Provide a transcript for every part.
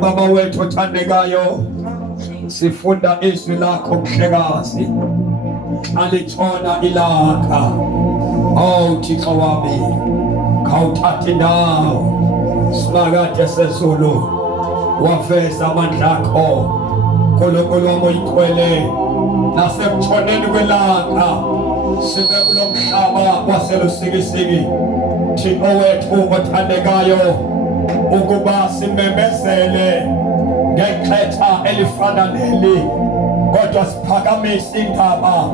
Baba wethu othandekayo, sifunda izwi lakho mhlekazi alitshona ilakha. Oh Thixo wami, khawuthathe indawo simakade sezulu waveza amandla akho nkulunkulu wami oyikhwele nasekutshoneni kwelakha sibe kulo mhlaba waselusikisiki. Thixo wethu othandekayo, ukuba simemezele ngexetsha elifana neli, kodwa siphakamise indaba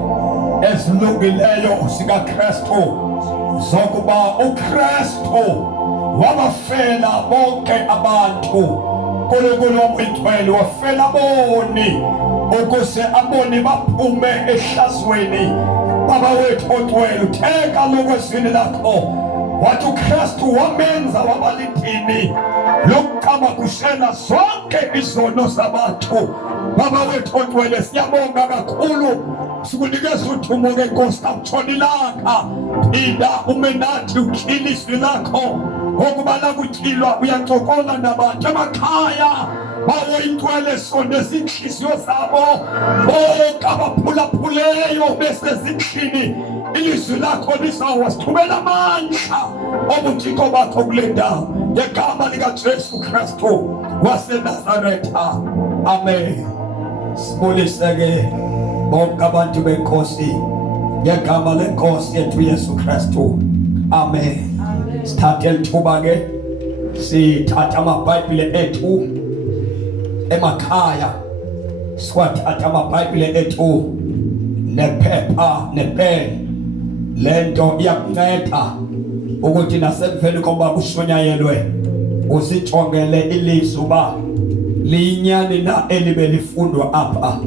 ezilungileyo zikaKristu zokuba uKristu wabafela bonke abantu. Nkulunkulu womthwele wafela boni ukuze aboni baphume ehlazweni. Baba wethu othwele, utheka lokwezwini lakho wathi uKristu wamenza waba lidini lokukama kushela zonke izono zabantu. Baba wethu ongcwele siyabonga kakhulu, sikunikeza uthumuke Nkosi kakuthonilanga. Phinda umenathi ukhile izwi lakho ngokuba nakutyilwa uyancokola nabantu emakhaya bawo ingcwele sonde inhliziyo zabo bonke abaphulaphuleyo besezindlini. Ilizwi lakho lizawasithumela amandla obuthixo bakho kule ndawo ngegama likaJesu Kristu waseNazaretha, amen. Sibuliseke bonke abantu benkosi ngegama lenkosi yethu Yesu Kristu, amen. Sithathe lithuba ke sithatha amabhayibhile ethu emakhaya, siwathatha amabhayibhile ethu nephepha nepeni. Lento iyakunceda ukuthi nasemveni koba kushonyayelwe usijongele ilizwi uba liyinyani na elibe lifundwa apha.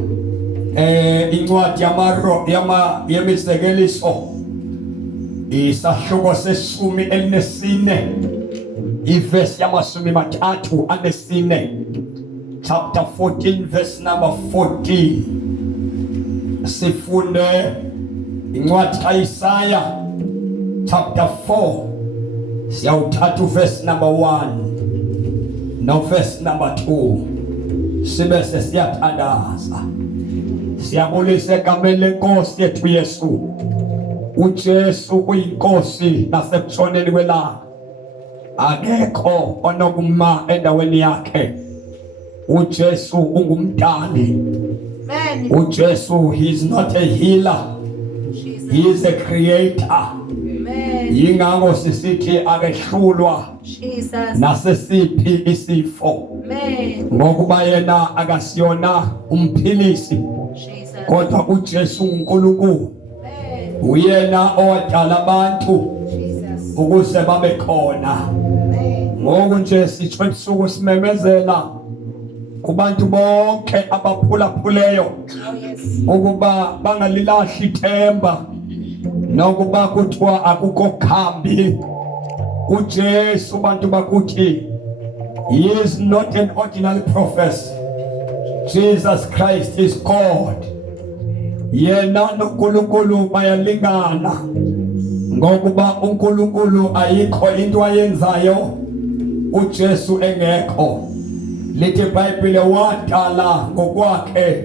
Incwadi yemisekeliso isahluko seshumi elinesine ivesi yamasumi mathathu anesine, chapter 14 verse number 14. Sifunde incwadi kaIsaya chapter 4 siyawuthatha verse number 1 no verse number 2, sibe sesiyathandaza. Siyabulisa egameni lenkosi yethu Yesu. uJesu uyinkosi nasekutshoneni kwelanga, akekho onokuma endaweni yakhe. uJesu ungumdali. uJesu, he is not a healer, he is a creator. Yingakho sisithi akehlulwa nasesiphi isifo, ngokuba yena akasiyona umphilisi, kodwa uJesu uNkulunkulu. Uyena owadala abantu ukuze babe khona. Ngoku nje sitsho ebusuku simemezela kubantu bonke abaphulaphuleyo ukuba bangalilahli ithemba, nokuba kuthiwa akukho khambi. uJesu bantu bakuthi he is not an ordinary prophet. Jesus Christ is God. Yena noNkulunkulu bayalingana, ngokuba uNkulunkulu ayikho into ayenzayo uJesu engekho. Lithi iBhayibhile wadala ngokwakhe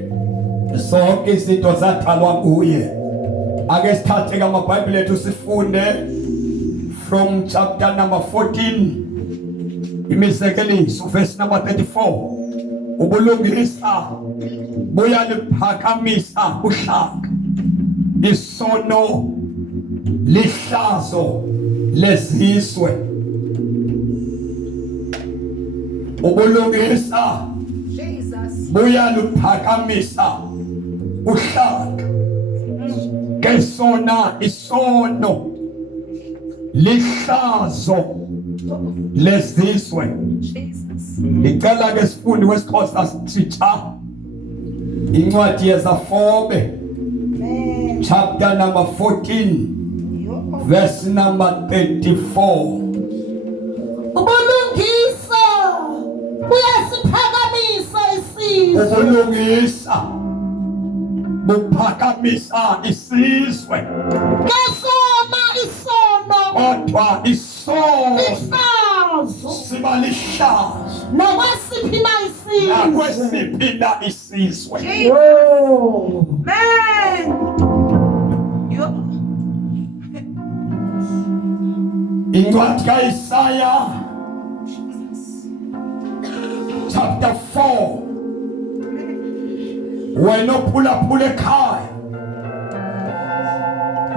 zonke izinto zadalwa nguye. Ake sithathe ke amabhayibhile ethu sifunde from chapter number 14 imisekeliso verse number 34. Ubulungisa buyaliphakamisa uhlaka, isono lihlazo lezizwe. Ubulungisa buyaliphakamisa uhlaka, kesona isono lihlazo lezizwe. Ngicela ke sifundi weSixhosa sithatha incwadi yeZafobe chapter number 14 verse number 34. Ubulungisa buyasiphakamisa isizwe. Ubulungisa buphakamisa isizwe. Kesona isono Kodwa isono lihlazo siba lihlazo nakwesiphi na isizwe. nakwesiphi na isizwe. Incwadi kaIsaya chapter 4. Wena ophulaphula ekhaya,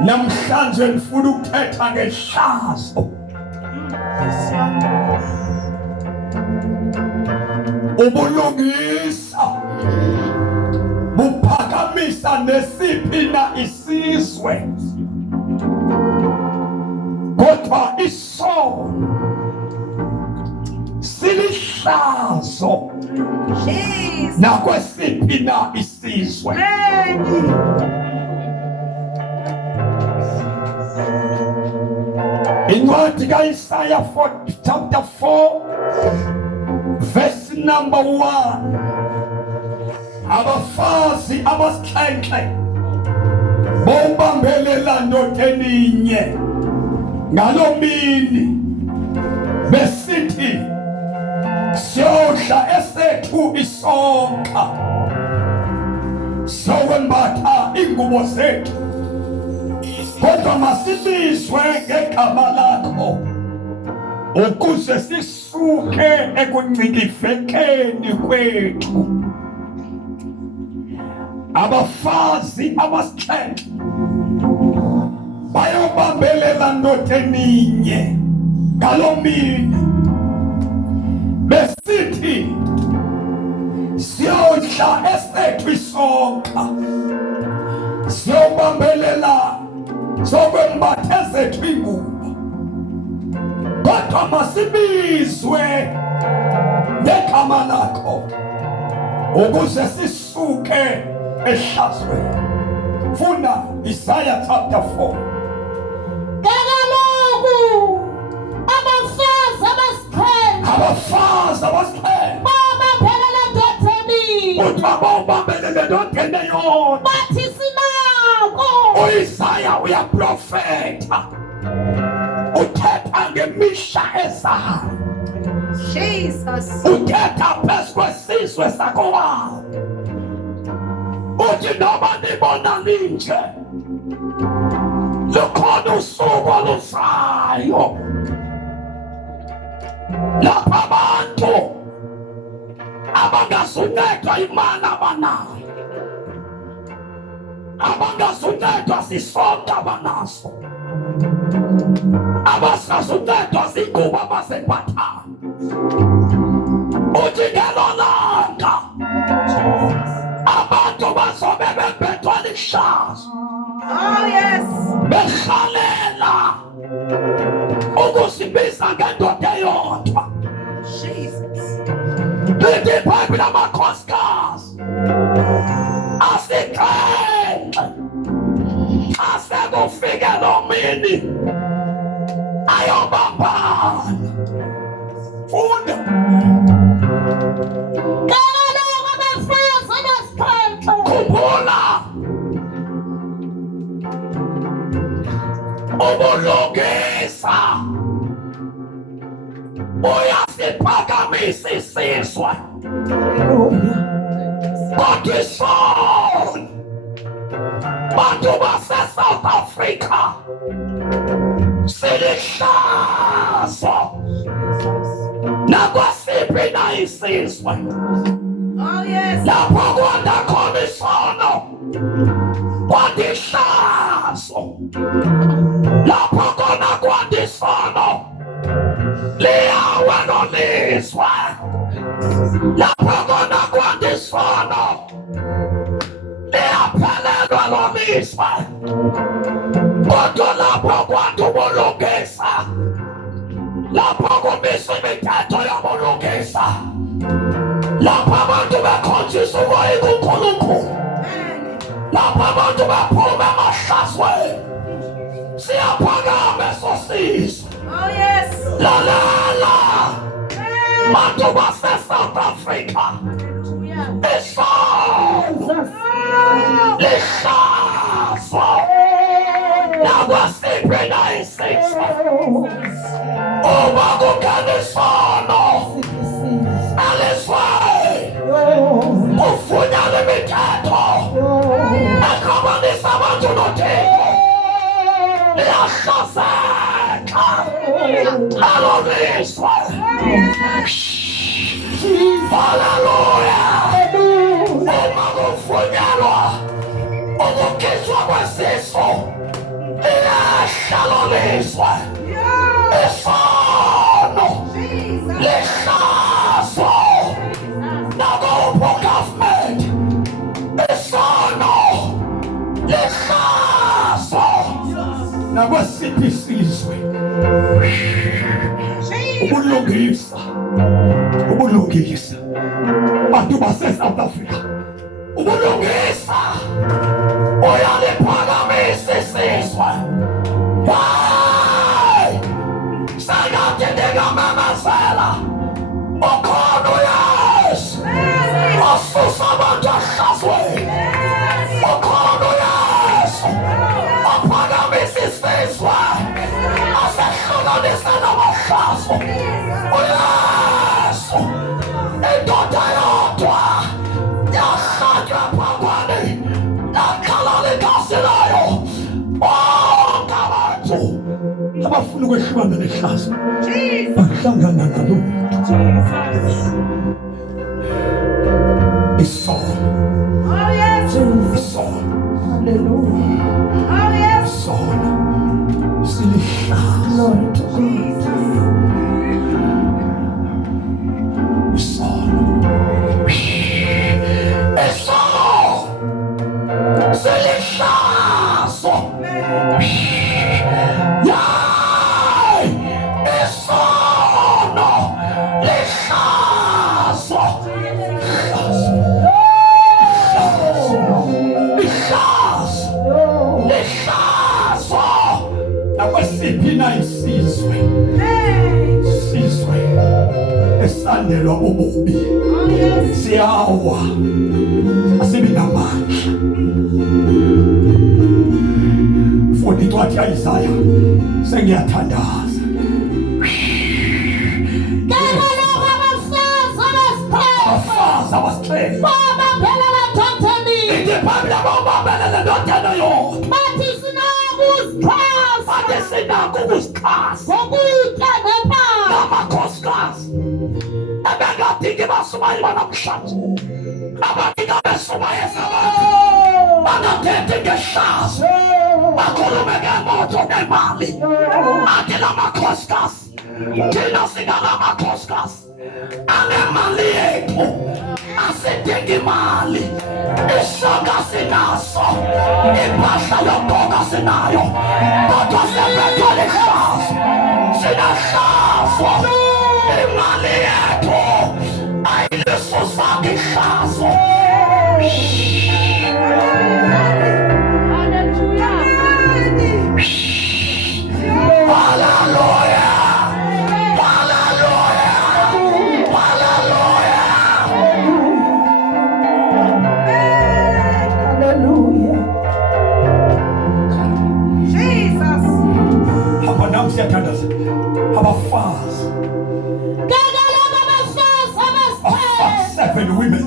namhlanje ngifuna ukuthetha ngehlazo. Ubulungisa buphakamisa nesiphi na isizwe, kodwa isono silihlazo nakwesiphi na isizwe. Incwadi kaIsaya chapter 4 number 1, abafazi abasixhenxe bombambelela ndoda eninye ngaloo mini besithi siyodla esethu isonka, siyokwembatha iingubo zethu, kodwa masibizwe ngegama lakho ukuze sisuke ekuncikivekeni kwethu. Abafazi abasixhenxe bayobambelela ndoda eninye ngaloo mini besithi siyodla esethu isonka, siyobambelela sokwembatha ezethu iingubo, kodwa masibizwe ngegama lakho ukuze sisuke ehlazweni. Funda Isaiah chapter 4. Kaloku abafazi abasixhenxe babambelela ndoda eninye, kuthiwa bawubambelele ndoda eyodwa. bathi sinako. uIsaiah uyaprofetha, uthetha ngemisha ezayo, Jesus. uthetha phezu kwesizwe sakowabo. Uthi noma nibona linje, lukhona usuku oluzayo lapha abantu abangazuncedwa imali abanayo, abangazuncedwa sisonke abanaso, abasazuncedwa zingubo abazembathayo. Uthi ngelo langa abantu bazobe bebethwa lihlazo, Oh, yes. berhalela ukuzibiza ngendoda eyodwa. Jesus. Lithi iBhayibhile amakhosikazi asixhenxe xa sekufike loo mini ayobambana. Funda Kaloku abafazi abasixhenxe khumbula ubulungisa uyasiphakamisa isizwe, kodwa isoni bantu base-South Africa silihlazo nakwasiphi na isizwe. Oh, yes. Lapho kwanda khona isono kwanda ihlazo, lapho khona kwanda isono liyawe nolizwe, lapho khona kwanda isono liyaphelelwa lolizwe, kodwa lapho kwanda ubulungisa, lapho kumiswa imithetho yobulungisa, lapho abantu bekhonjiswa umoya kuNkulunkulu, lapho abantu bephuma emahlazweni, siyaphakama eso sizwe. Oh, yes. Lalela bantu base-South Africa, Hallelujah. isono lihlazo nakwasiphi na isizwe. Uma kungena isono elizweni, kufunyanwe imithetho exabanisa abantu noThixo, liyahlazeka lelo lizwe. Haleluya. Uma kufunyanwa ukukhishwa kwesiso, liyehla lo lizwe. Isono lihlazo nakuphi government, isono lihlazo nakwasiphi isizwe. Ubulungisa bantu base-South Africa, ubulungisa uyaliphakamisa isizwe. Sengathi ndingamemezela ukhona uyazi abafuna ukwehlukana nehlazo Jesus. bahlangana nalo Jesus. isono. Oh yes. Isono. Hallelujah. Oh yes. Isono. Silihlazo. Glory to God. Jesus. Isono. Isono. Silihlazo. Yay! Isono. Lihlazo. Lihlazo. Nakwesiphi na isizwe esandelwa ububi siyawa asibi namandla futhi incwadi kaIsaya sengiyathandaza abafazi abasixele indiphambi abomabelele ndodana yodwa bathi sinako ukuzixhasa namakhosikazi ebengadingi basumayeli banamhlanje abadinga besumayeza abantu bangathethi ngehlazo bakhulume ngemoto nemali athi lamakhosikazi thina singalamakhosikazi anemali yethu asidingi imali isonga sinaso impahla yokonga sinayo kodwa sebethwa lihlazo sinahlazo imali yethu ayilisuzanga ihlazo. Siyathandaza abafazi 7 women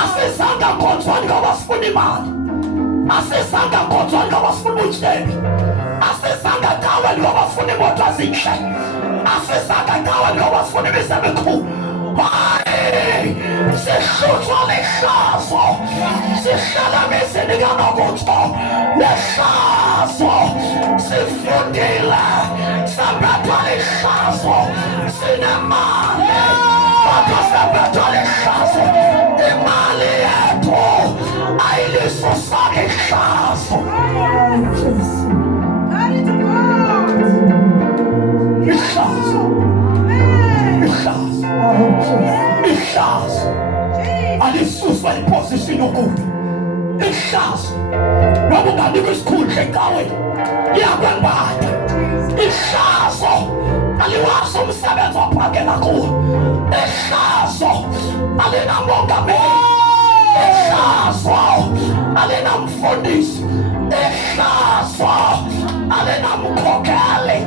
asisanga nkonzwani ngabasifuna imali asisanga nkonzwani ngabasifuna utshebe asisanga taweni ngabasifuna imoto ezinhle asisanga taweni ngabasifuna imizamo emikhulu. Sihluthwa lihlazo sihlala emizini kanobutho lihlazo sifundile sabethwa lihlazo sinemali kodwa sabethwa lihlazo imali yethu ayilisusanga ihlazo. Ihlazo ihlazo alisuswa iposition yokubi ihlazo noma unganikwa isikhundla ecaweni liyakwembada ihlazo aliwazi umsebenzi waphakela kuwo ihlazo alinamongameli ihlazo alinamfundisi ihlazo alinamkhokheli.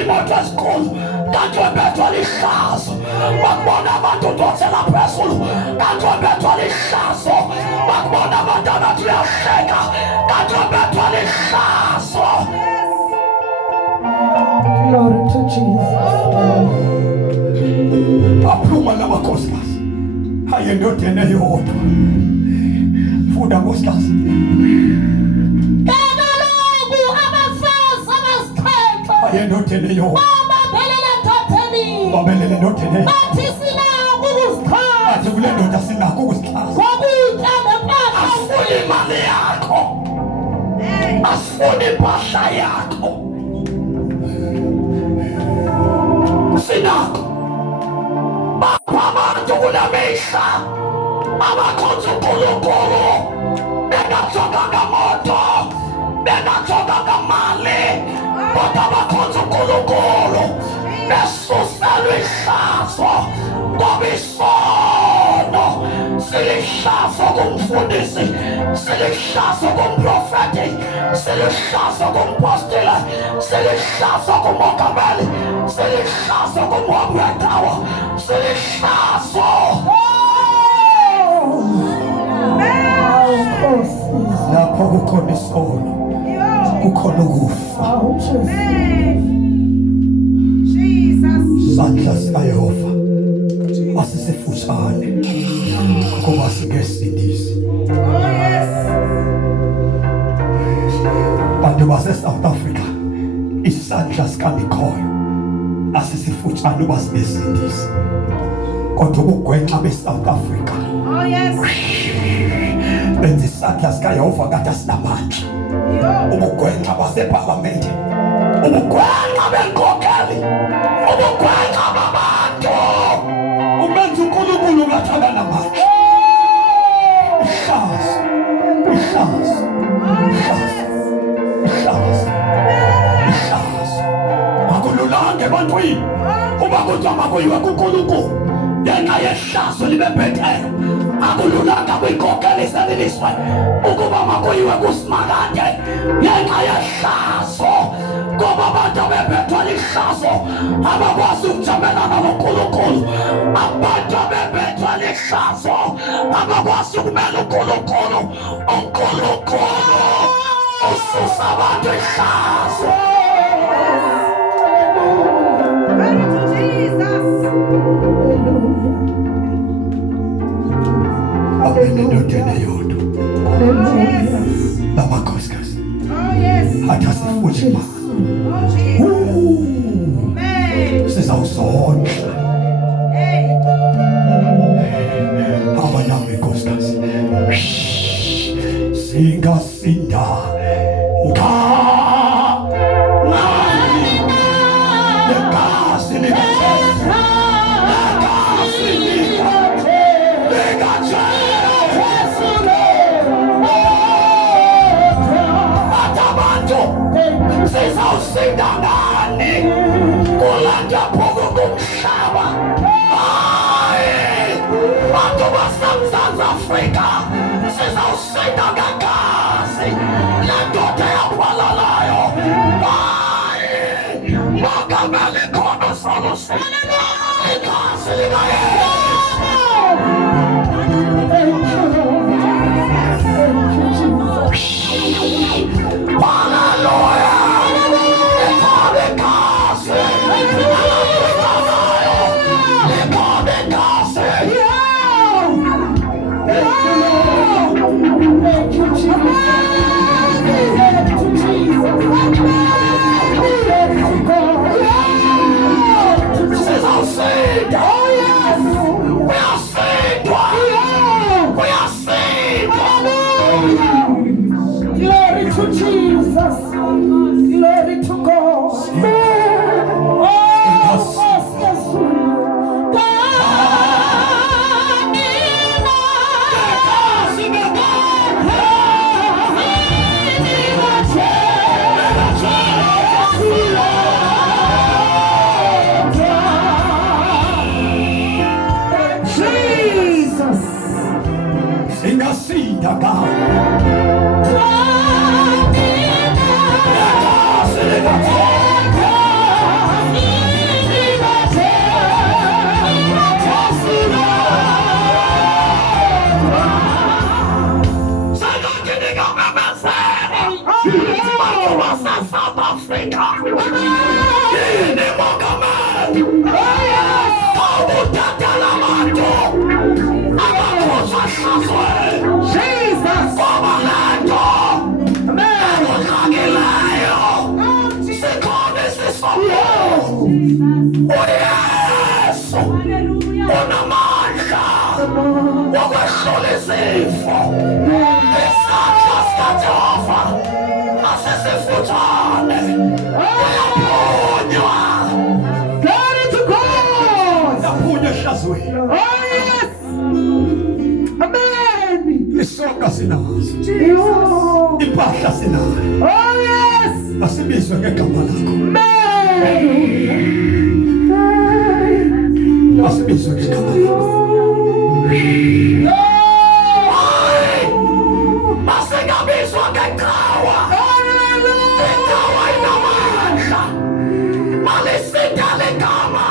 Imoto esikhulu kanti webethwa lihlazo bakubona abantu udotsela phezulu kanti webethwa lihlazo bakubona abantu abathi uyahleka kanti webethwa lihlazo. Glory to Jesus. Aphuma lamakhosikazi hayi endodeni eyodwa funda nkosikazi endodeni eyodwa babelele endodeni athi kule ndoda sinako ukuzixhasa asifuni imali yakho asifuni impahla yakho sinako bapha abantu kula mihla abakhonza uNkulunkulu bengathokanga moto bengathokanga mali kodwa abakhonza uNkulunkulu lihlazo ngobisono, silihlazo kumfundisi, silihlazo kumprofeti, silihlazo kumpostila, silihlazo kumongameli, silihlazo kumwamretawa, silihlazo. Lapho kukhona isono, kukhona ukufa. Isandla sikaYehova asisifutshane ukuba singesindisi. Bantu base-South Africa, isandla sikaNikhoyo asisifutshane ukuba singesindisi. Kodwa ukugwenxa be-South Africa benza isandla sikaYehova kade asinamandla. Ukugwenxa basephalamende, ukugwenxa benkokeli, ukugwenxa babantu, umenza uNkulunkulu ngathi akanamandla. Ihlazo, ihlazo, ihlazo, ihlazo. Akululanga ebantwini kuba kuthiwa makuyiwe kuNkulunkulu ngenxa yehlazo libe bhetele. Akululanga kwinkokeli esebiliswe ukuba makuyiwe kuSimakade ngenxa yehlazo, ngoba abantu abebethwa lihlazo abakwazi ukujamelana noNkulunkulu. Abantu abebethwa lihlazo abakwazi ukumela uNkulunkulu. uNkulunkulu ususa abantu ihlazo. Abenendodana yodwa namakhosikazi athi asifuthe imali. Sizawusondla abanami nkosikazi, singasinda negazi likaJesu, negazi likaJesu. Atabantu sizawusinda ngani kulanda phoko komhlaba? Bantu baseMzantsi Afrika sizawusinda ngegazi lendoda eyaphalalayo. Mongameli khona solusinda igazi likaYesu. Hallelujah. Glory to Jesus. Glory to God. Singasinda God. South Africa. Yini mongameli. Awutatala bantu abakhoza hlazwe. Jesus. Ngoba lento akudlangelayo sikhona isisombululo. uYesu unamandla wokwehlula izifo. Isandla sikaJehova asesifutshane uyaphunywa. Glory to God. Yaphunywa ehlazweni. Oh yes. Amen. Isonka sinazo, Oh impahla sinayo, yes. asibizwe ngegama lakho. Amen. Masibizwe ngegama. Masingabizwa ngeqhawa. Iqhawa inamandla. Malisitha legama.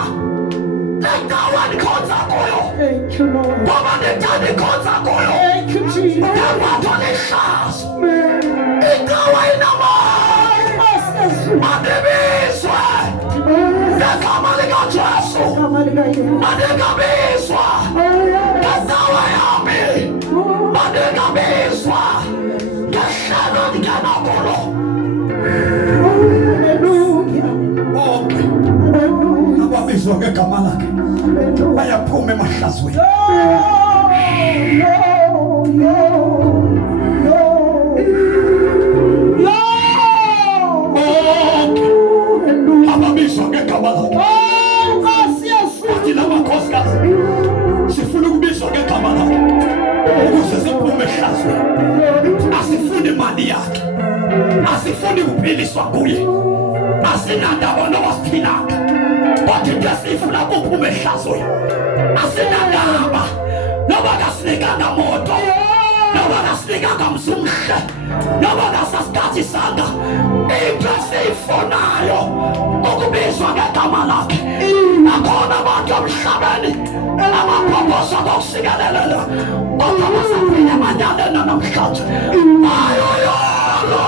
Leqhawa likhonza kuyo. Thank you, Lord. Ngoba nethanda ikhonza kuyo. Thank you, Jesus. Ngaphathwa lihlazo. Iqhawa inamandla. Madibizwe. Ngegama likaJesu. Madingabizwa. Ngeqhawa yami. Madingabizwa. Ngehlelo likaNkulunkulu. Bonke ababizwa ngegama lakhe bayaphuma emahlazweni. Bonke ababizwa ngegama lakhe. Bathi lamakhosikazi sifuna ukubizwa ngegama lakhe ukuze siphume ehlazweni. Asifuni imali yakhe, asifuni ukuphiliswa kuye, asinandaba noba siphilaphi, kodwa into esifuna kuphume ehlazweni. Asinandaba noba kasinikanga moto, noba kasinikanga mzumhle, noba kasasikhathisanga. Into esiyifunayo ukubizwa ngegama lakhe. Akhona abantu emhlabeni abaphokoza ngokusikelela, kodwa basaphinda emanyaleni namhlanje. Ayoyolo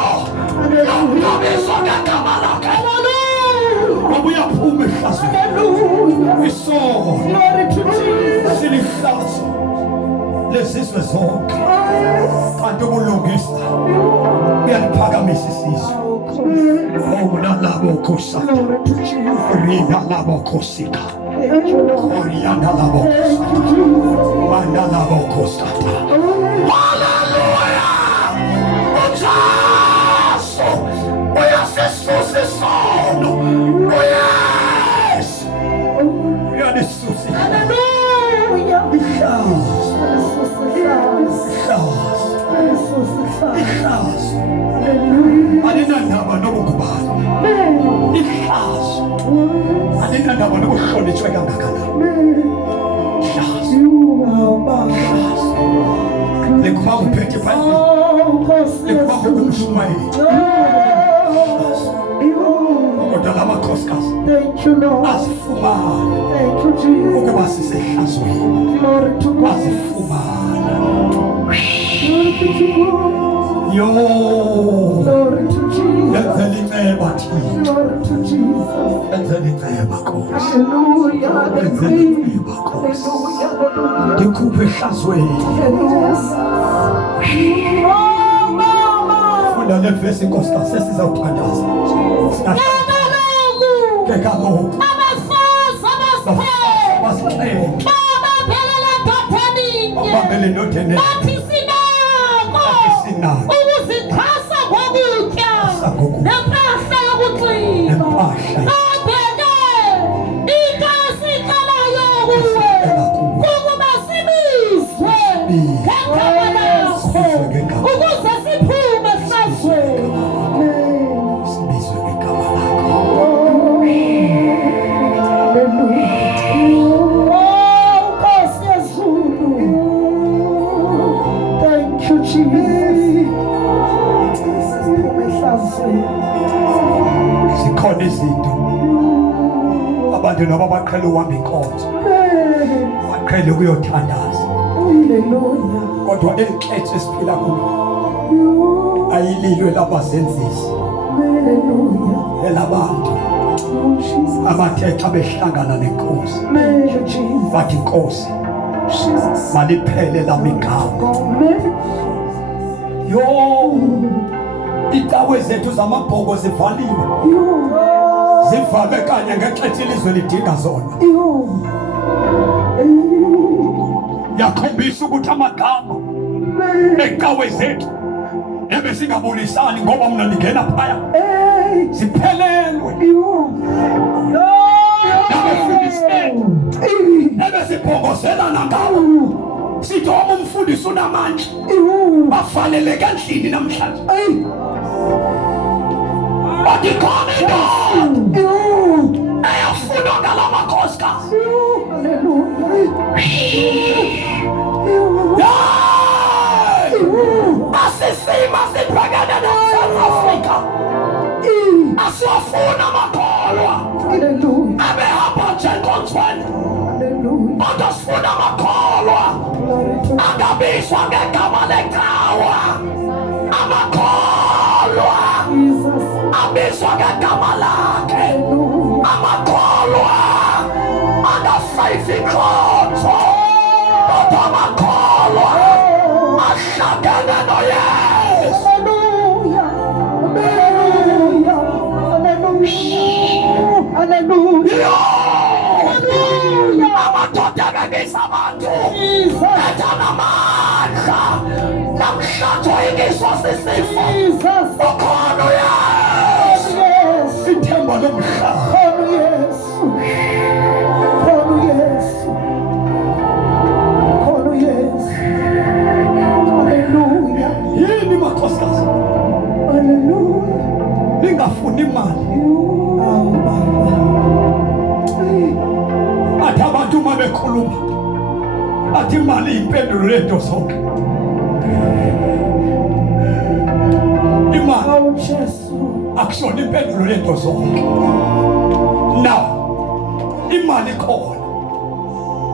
ukubizwa ngegama lakhe ngoba uyaphuma ehlazweni. Isono silihlazo lezizwe zonke, kanti ubulungisa uyaliphakamisa isizwe. Nalabo khosana, nalabo khosika, nalabo khosana. Hallelujah! Ujaso, uyasisusa isono, yes, uyalisusa. Hallelujah! Ihlazo. Alinandaba nobukubani. Ihlazo. Alinandaba nobuhlonitshwe kangakanani. Ihlazo. Lekuba uphethe phambili. Lekuba ukumshumayeli. Kodwa lamakhosikazi asifumane ukuba sisehlazweni. Asifumane. Yo, enzela inceba thina. Enzela inceba Nkosi. Enzela inceba Nkosi. Ndikhuphe ehlazweni. Funda le verse inkosikazi sesizawuthandaza. Ke kaloku abasixhenxe babambele endodeni ukuzixhasa ngokutya nempahla yokunxiba. Kodwa-ke into esicelayo kuwe kukuba sibizwe ngegama lakho ukuze siphume ehlazweni. Sibizwe ngegama lakho. Nkosi yazulu. Thank you, Jesus. Zikhona izinto abantu nabo baqhela uhamba inkonzo, baqhela ukuyothandaza, kodwa elikhetho esiphila kulo ayililo labazenzisi, elabantu abathe xa behlangana nenkosi bathi inkosi maliphele lami igama. Yo, iitawe zethu zamabhoko zivaliwe, zivalwe kanye ngexetsha ilizwe lidinga zona. Yakhombisa ukuthi amagama ecawe zethu ebesingabulisani ngoba mna ndingena phaya ziphelelwe. Nabefundiseni ebesibhongozela nangawo sithi oma umfundisi unamandla bafaneleke endlini namhlanje. But the coming God, I have food on the Asisima sipagana na South Africa. Asiwafuna makolwa. Amehapa chekonchweni. Odosfuna makolwa. Agabishwa ngekama lekawa. Amakolwa. Abishwa ngekama lake. Amakolwa. Agafaifi konto. Otamakolwa. Ashagana no yes. Hallelujah. Amatoda begisa bantu. Etana mancha. Namshato igiswa sisifo. Okono yes. Itemba nomsha. Okono yes. Okono yes. Okono yes. Hallelujah. Yini makosa. Hallelujah. Ningafuni mali. Ati abantu mabekhuluma. Ati mali impendulo leto zonke. Imali akusona impendulo leto zonke. Now, imali khona.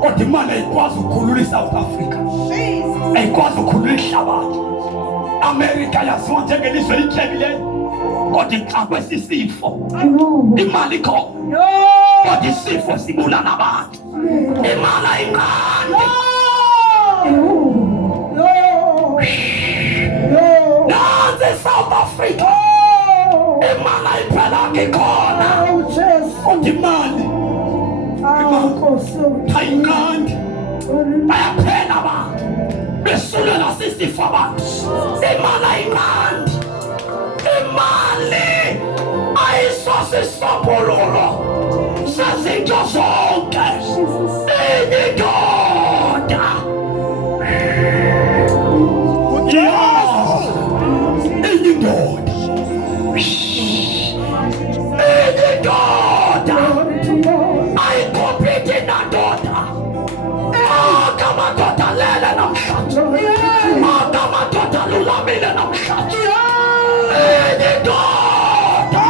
Kodwa imali ayikwazi ukukhulula iSouth Africa. Ayikwazi ukukhulula ihlabathi. America yaziwa njengelizwe elityebileyo. Kodwa ixakwe sisifo. Imali khona. Kodwa isifo sibulala abantu. Imali ayinqandi. Nansi South Africa. Imali ayiphelanga ikhona. Kodwa imali ayinqandi. Bayaphela abantu. Besulela sisifo abantu. Imali ayinqandi. Imali ayisosisobhululo sezinto zonke. Enye indoda. Enye indoda. Enye indoda. Ayikompiti nandoda. Akamadoda lele namhlanje. Akamadoda lulamile namhlanje. Enye indoda.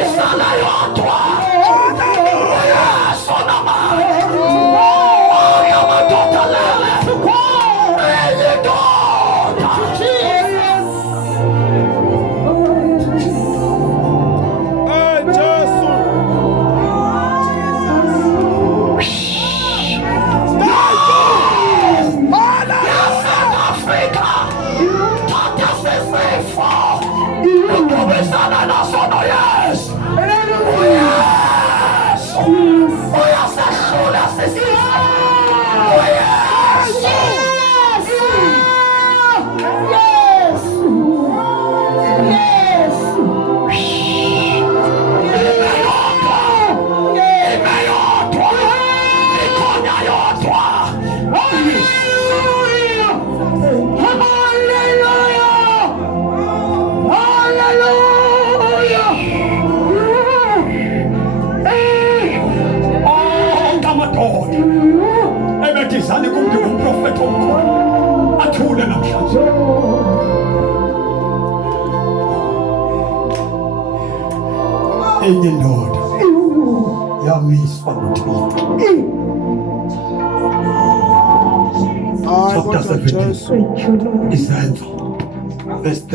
Isala yodwa. Yesu namanje. Akamadoda lele. Enye indoda. Ebekizani kumntu ngumprofeti omkhulu athule namhlanje. Enye indoda yamiswa nguThixo. Chapter 17 Izenzo verse 30.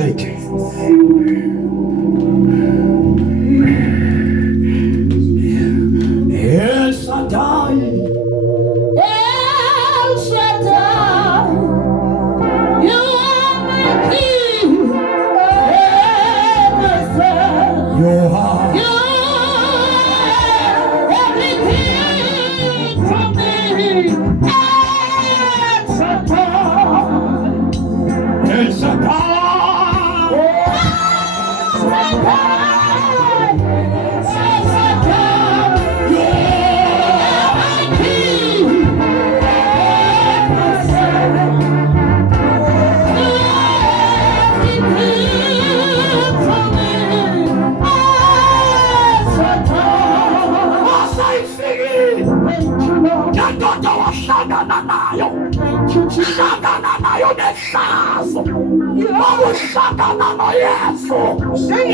Yes, I die. Yeah. Makushakana noYesu.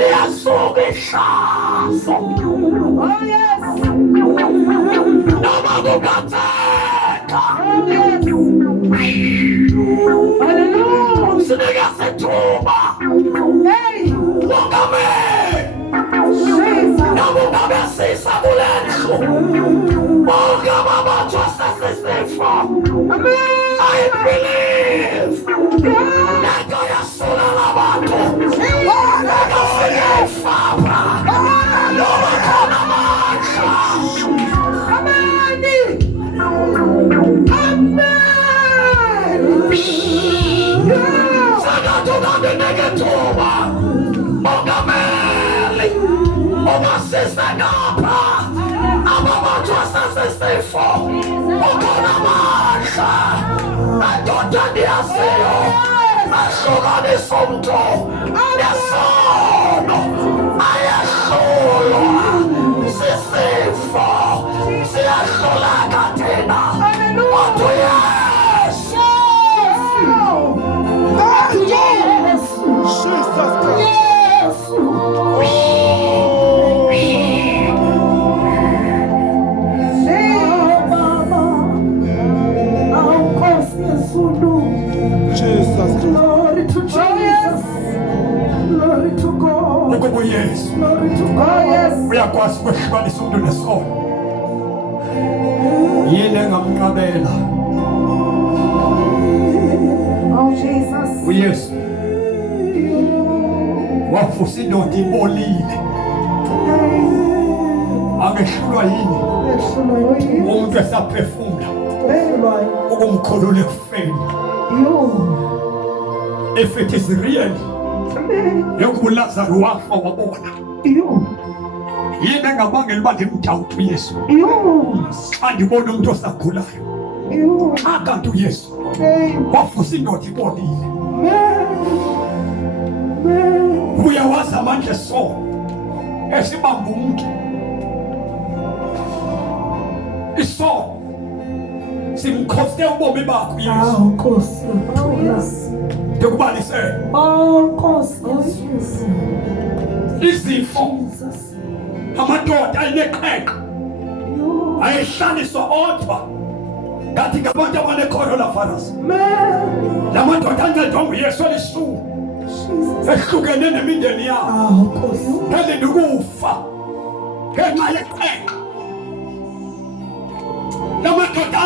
Yesu kishazo. Oh yes. Namakukateka. Oh yes. Hallelujah. Sinika sithuba. Hey. Wongame. Jesus. Namukabesisa kulendlu. Wongama bathosa sisifo. Amen. I believe. Nento yasula labantu. Nento sinifabra. Noma khona manje. Amen. Amen. Sakathuka ngenekethuba. Mongameli. Omasisa ngapha. Ababathwasa sisifo. Ukhona manje. Madoda ndiyaziyo. Ahlukanisa umntu nesono. Ayahlulwa sisifo. Siyahluleka thina. Kodwa uYesu. Jesus Christ. Jesus. Glory to Jesus. Glory to God. Ukuba uYesu Glory to God. Yes. uyakwazi ukwehlukanisa umuntu nesono. Yini engamnqabela Oh Jesus. uYesu? Wafusa indoda ibolile. Angehlulwa yini umuntu esaphefumula ukumkhulula ekufeni? If it is real, yokuba uLazarus wafa wabona. Yini engabangela uba ndimdawute uYesu xa ndibona umuntu osakhulayo? Xa kanti uYesu wafusa indoda ibolile. Uyawazi amandla esono esibamba umntu. Isono simkhoste ubomi bakho uYesu. Nkosi. Oh yes. Ndikubalisele Nkosi. Yes. izifo amadoda ayineqheqe ayehlaliswa odwa kanti ngabantu abanecoronavirus. La madoda ancedwa nguYesu elisuku ehlukene nemindeni yabo elinde ukufa ngenxa yeqheqe. La madoda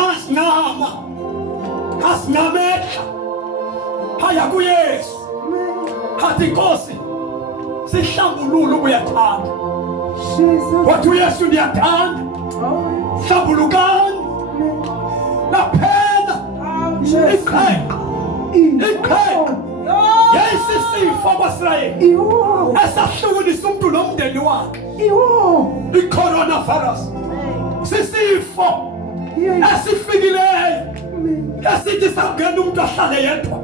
asinamehla haya kuYesu hathi Nkosi sihlambulule ubuyathanda. Wathi uYesu ndiyathanda hlambulukani laphela iqheqe yayisisifo kwaSirayeli esahlukanisa umuntu nomndeni wakhe. I-coronavirus sisifo esifikileyo esithi sakungena umuntu ahlale yedwa.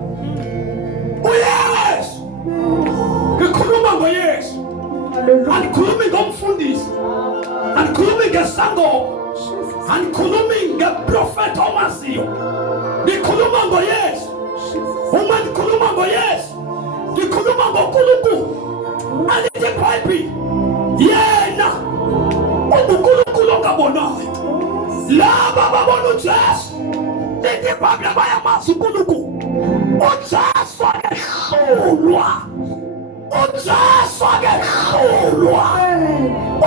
uYesu, ngikhuluma ngoYesu, angikhulumi ngomfundisi, angikhulumi ngesangoma, angikhulumi ngeprofeta omaziyo. Ngikhuluma ngoYesu. Uma ngikhuluma ngoYesu, ngikhuluma ngoNkulunkulu. Alithi iBhayibheli yena unguNkulunkulu ongabonayo. Laba ababona uJesu lithi iBhayibheli bayamazi uNkulunkulu. uJesu akehlulwa. uJesu akehlulwa.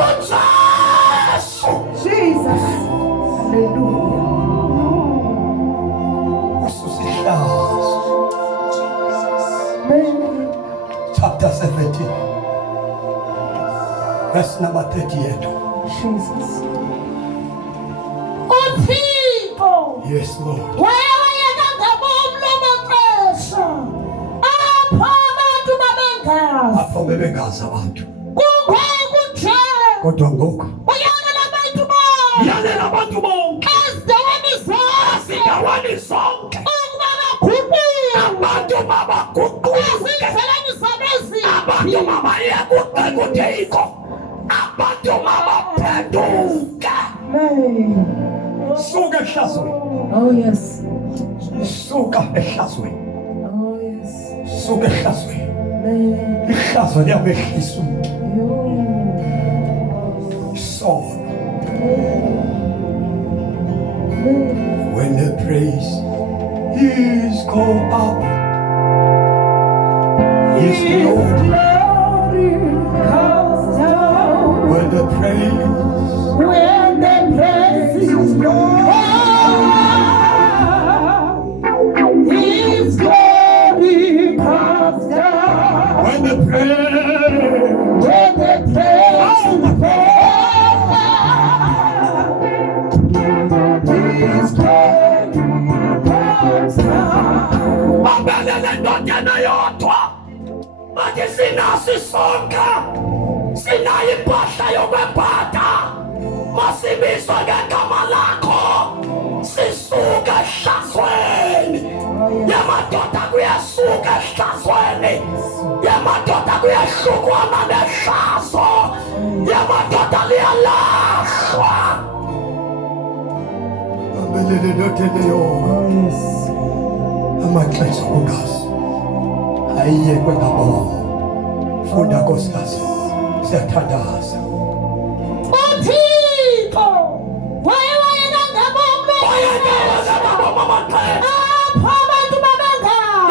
uJesu. Jesus. Hallelujah. ususihlazo. Chapter 17 verse number 38. Jesus. uThixo Yes, Lord. wayena ngabomlomo xesha apho abantu babengazi Apho bebengazi abantu. kungoku nje Kodwa ngoku uyalela abantu bonke yalela abantu bonke ezindaweni zonke ezindaweni zonke ukuba baguquke abantu mabaguquke. ezindleleni zabo Abantu ezimbi mabayeke utheko. Abantu mabaphenduke. Amen. Suka ehlazweni. Oh yes. Suka ehlazweni. Oh yes. lisuke ehlazweni. Ihlazo liyamehlisa umuntu. Isono. When the praise is go up, His glory comes down. When the praise is go up, His glory comes down. When the praise Abelele ndonyana yodwa bathi sinasisonke sinayo impahla yokwembada masibizwa ngegama lakho sisuka ehlazweni yamadoda kuyasuka ehlazweni yamadoda kuyahlukwana nehlazo yamadoda liyalahlwa abelele ndonyana amaxesha okugazi ayiyekwe ngabona funda nkosikazi siyathandaza uThixo wayewayena ngabombe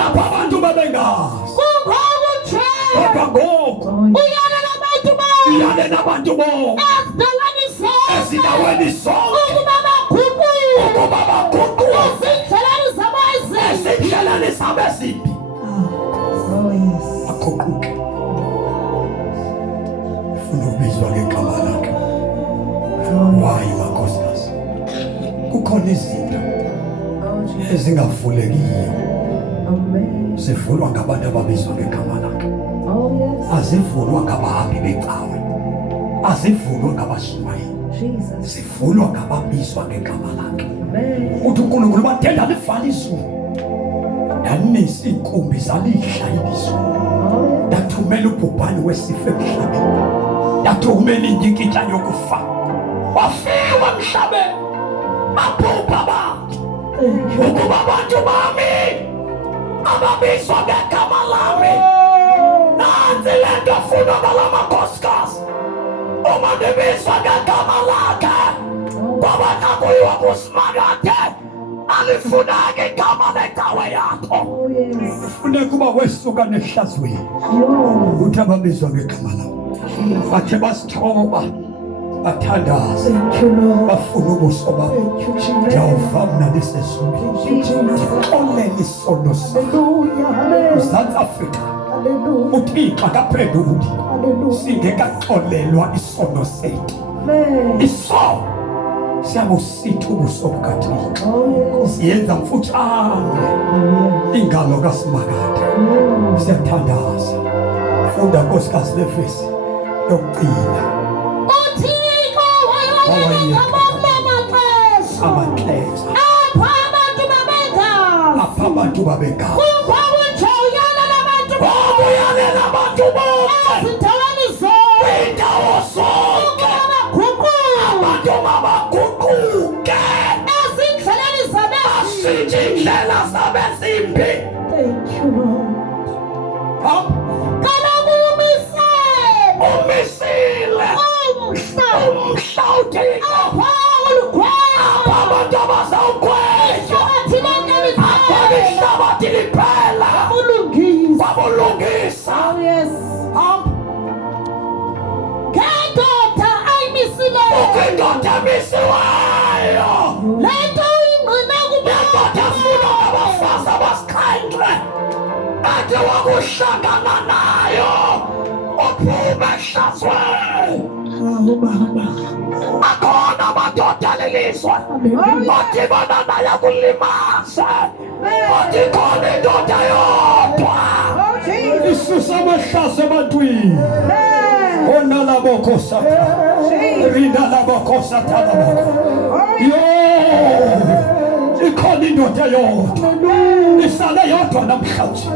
apho abantu babengazi kukho kodwa ngoku uyale nabantu bonke ezindaweni zonke ukuba baguquke ezindleleni zabo ezimbi baguquke funa ukubizwa ngegama lakhe. Why makhosikazi kukhona izinto ezingavulekiyo zivulwa ngabantu ababizwa ngegama lakhe. Azivulwa ngabahambi becawe, azivulwa ngabashumayeli, zivulwa ngababizwa ngegama lakhe. Uthi uNkulunkulu batenda livala izulu yanisa iinkumbi zalihlayela izulu yathumela ubhubhane wesifo emhlabeni yathumela inyikitya yokufa wafiwa emhlabeni babhubha abantu ukuba abantu bami ababizwa ngegama lami. Nansi le nto efunwa ngala makhosikazi uma ndibizwa ngegama lakhe kwaba nakuyiwa kusimakade alifunake igama lecawe yakho funeka uba wesuka nehlazweni uthi ababizwa ngegama lakho bathe basithoba bathandaza bafuna ubuso babo ndiyawuva mna lisezulu ndixolele isono sakho uMzantsi Afrika uThixo akaphenduli singekaxolelwa isono sethu. Isono siyabusitha ubuso bukaThixo siyenza mfutshane ingalo kaSimakade. Siyathandaza funda nkosikazi levesi yokucina uThixo wayewayena ngabombe amaxesha apho abantu babengazi uyale nabantu bonke ezindaweni zonke indawo zonke abantu mabaguquke ezindleleni zabo bashintshe indlela zabo ezimbi. kaloku umisile umhla uThixo apho abantu abazawugwetywa apho ihlabathi liphela wabulungisa. ngendoda ayimisileyo Indoda emisiweyo le nto uyingqina indoda efuna ngabafazi abasikhandle ade wakuhlangana nayo uphume ehlazweni. Akhona amadoda lelizwe odibana naye akulimaze othi khona indoda yodwa isusa amahlazo ebantwini onalabokosata rinalabokosathalaboko ikhona indoda yodwa isale yodwa namhlanje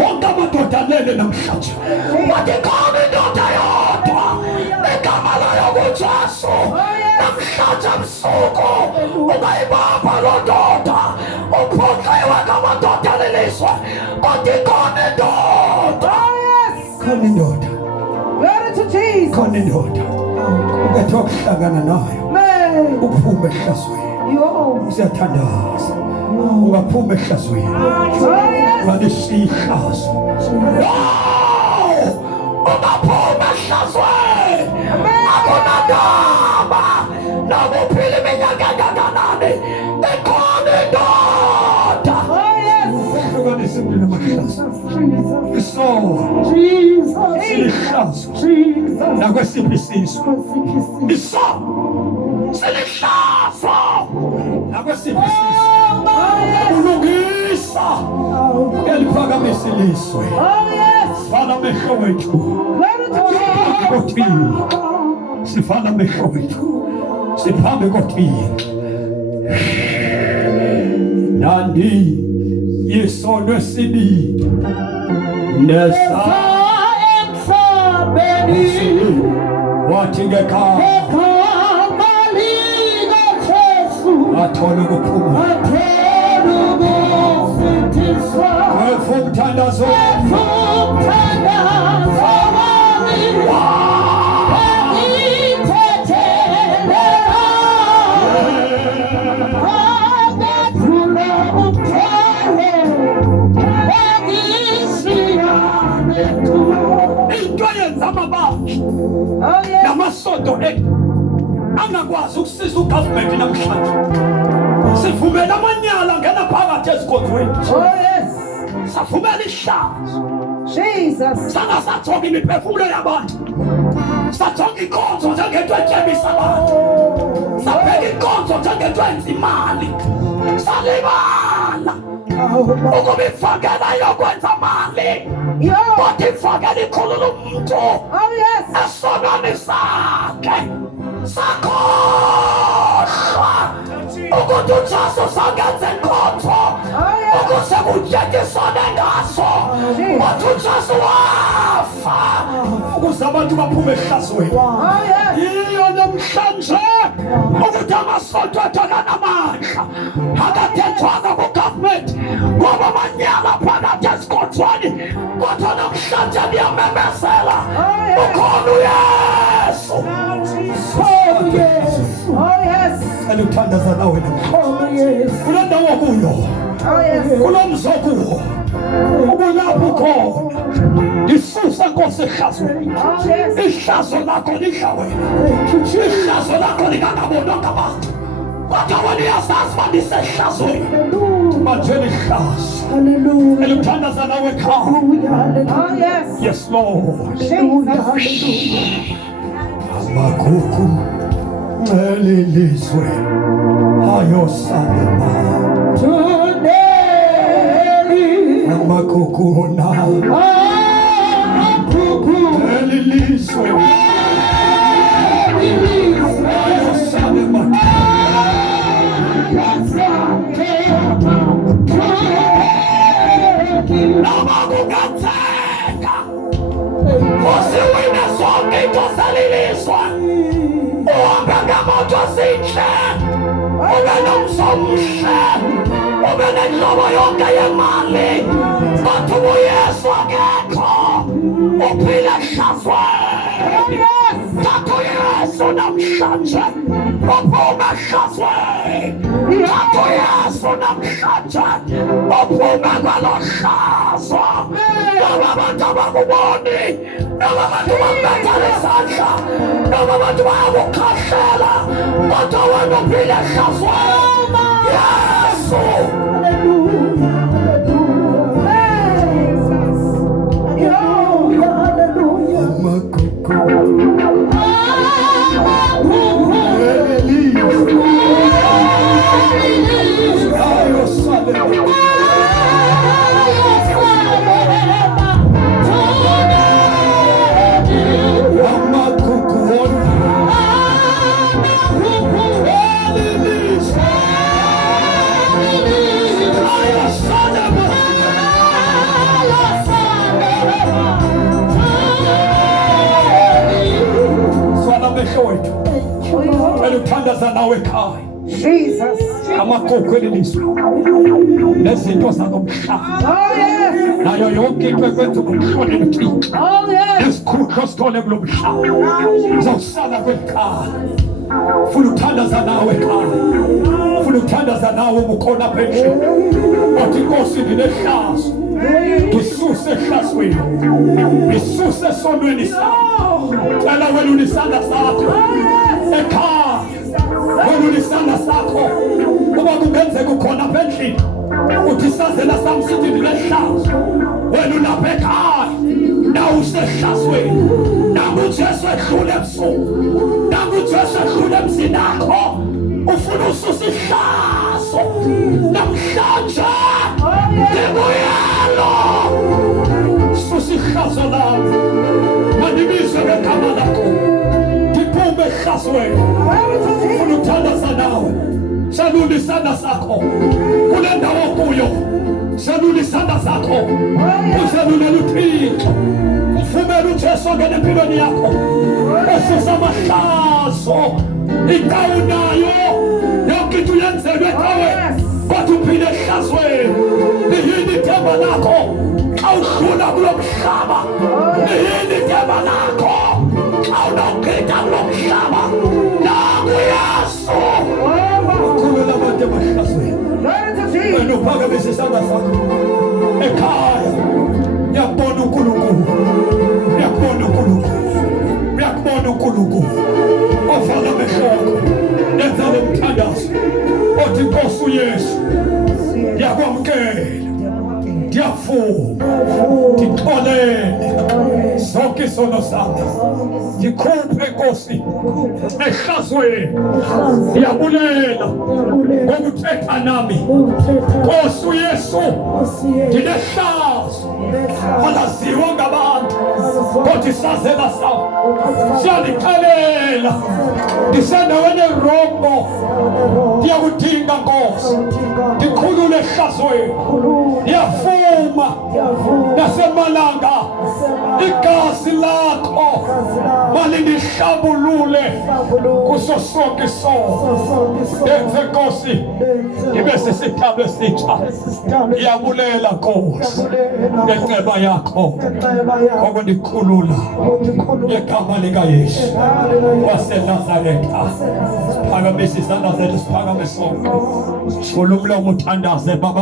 wonke amadoda alele namhlanje bathi khona indoda yodwa igama layo nguJesu. Namhlanje busuku ungayibamba loo ndoda uphoxewe ngamadoda lelizwe kodwa ikhona indoda khona indoda Glory to Jesus. khona indoda ubethe ukuhlangana nayo Amen. uphume ehlazweni Yo. siyathandaza ungaphuma ehlazweni Oh yes. walisihlazo ungaphuma ehlazweni akunandaba nakuphila iminyaka engakanani ekhona indoda Oh yes. hlukanisa impilo amahlazo Jesus. isoka Jesus. silihlazo Jesus. nakwesiphi isizwe Lusikisiki. isoka silihlazo nakwesiphi isizwe Oh yes. ulungisa eliphakamisa ilizwe Oh yes. fana amehlo wethu Glory to Jesus. kothini sifana amehlo wethu siphambe kothini nandi yisono esibili nesa wathi ngekhaya athola ukuphuma wefa umthandazo into yenza amabandla Oh yes. namasonto angakwazi ukusiza ugovernment namhlanje sivumela amanyala ngena phakathi ezikhonzweni Oh yes. savumela ihlazo Jesus. sangasajonga imiphefumulo yabantu sajonga inkonzo njengento etyebisa abantu sabheka inkonzo njengento enza imali salibala ukuba ifakela yokwenza mali Yo. kodwa ifakela ikhulula umntu Oh yes. esonweni sakhe sakhohlwa ukuthi uJesu sangenza inkonzo ukuze kujetisane ngaso kodwa uJesu wafa ukuze abantu baphume ehlazweni Oh yes. yiyo namhlanje ukuthi amasonto ethu akanamandla akathethwanga kugovernment ngoba amanyala phakathi ezikhonzweni kodwa namhlanje ndiyamemezela ukhona uYesu Oh yes. Oh yes. eluthandaza nawe namhlanje Oh yes. kule ndawo kuyo Oh yes. kulo mzokuwo ubulapho khona ndisusa nkosi ehlazweni Oh yes. ihlazo lakho lidla wena ihlazo lakho likangabonwa ngabantu kodwa wena uyazazi uba ndisehlazweni manjeni ihlazo Hallelujah. eluthandaza nawe ekhaya Oh yes. yes lord Hallelujah. amagugu elilizwe ayosalema amagugu na elilizwe ayosalema nabakukatheka usiwine zonke into zalilizwe uhambe ngemoto zinhle ube nomsomhle ube nenhlobo yonke yemali kodwa uYesu akekho uphila ehlazweni thatha uYesu namhlanje uphume ehlazweni thatha uYesu namhlanje uphume kwalo hlazo noma abantu abakuboni noma abantu bakubethela isandla noma abantu bayakukhahlela kodwa wena uphila ehlazweni Yesu eluthandaza nawe ekhaya Jesus. Amakoko elizwe. Nezinto zakomhlaba. Oh yes. Nayo yonke into ekwenza ukuhlonela uThixo. Oh yes. Esikhutho sithole kulo mhlaba. Uzosala kwekhaya. Ufuna ukuthandaza nawe ekhaya. Ufuna ukuthandaza nawe ubukhona phezulu. Wathi Nkosi ndinehlazo. Ngisuse ehlazweni. Ngisuse esonweni sami. Cela wena unisanda sakho. Ekhaya. Wena unisanda sakho. Uba kungenzeka ukhona phezulu. Uthi sazela sami sithi ndinehlazo. Wena unapha ekhaya. Nawu usehlazweni. Nangu uJesu edlule ebusuku. Nangu uJesu edlule emzini akho. Ufuna ususa ihlazo. Namhlanje. Ngibuyelo. Susa ihlazo lami. Mandibize ngegama lakho. Ngiphume ehlazweni. Ufuna ukuthandaza nawe. Shalula isandla sakho. Kule ndawo kuyo. Shalula isandla sakho. Ushalulela uThixo. Ufumele uJesu ngene empilweni yakho. Esusa amahlazo. Indawo nayo. Yonke into yenzelwe ekhaya. Kodwa uphile ehlazweni. Yini ithemba lakho? Awudlula kulo mhlaba. Yini ithemba lakho? Awunokhetha kulo mhlaba. Nangu uYesu. Ukhulula abantu emahlazweni. Wena uphakamise isandla sakho. Ekhaya. Uyakubona uNkulunkulu. Uyakubona uNkulunkulu. Uyakubona uNkulunkulu. Ovala amehlo akho. Yenza lo mthandazo. Othi Nkosi uYesu. Ndiyakwamukela. Ndiyavuma. Ngixolele. Zonke izono zami. Ngikhuphe Nkosi. Ehlazweni. Ndiyabulela. Ngokuthetha nami. Nkosi uYesu. Ndinehlazo. Alaziwa ngabantu. Kodwa isazela sami. Siyandixelela. Ndisendaweni erongo. Ndiyakudinga Nkosi. Ndikhulule ehlazweni. Ndiyavuma. Nasemalanga. Igazi lakho. Malindihlambulule. Kuso sonke isono. Yenze Nkosi. Ibe sesithambo esitsha. Ndiyabulela Nkosi. Ngenceba yakho. Ngoba ndikhulula. Ngegama likaYesu. WaseNazaretha. Siphakamisa izandla zethu, siphakamise sonke. Vula umlomo uthandaze Baba.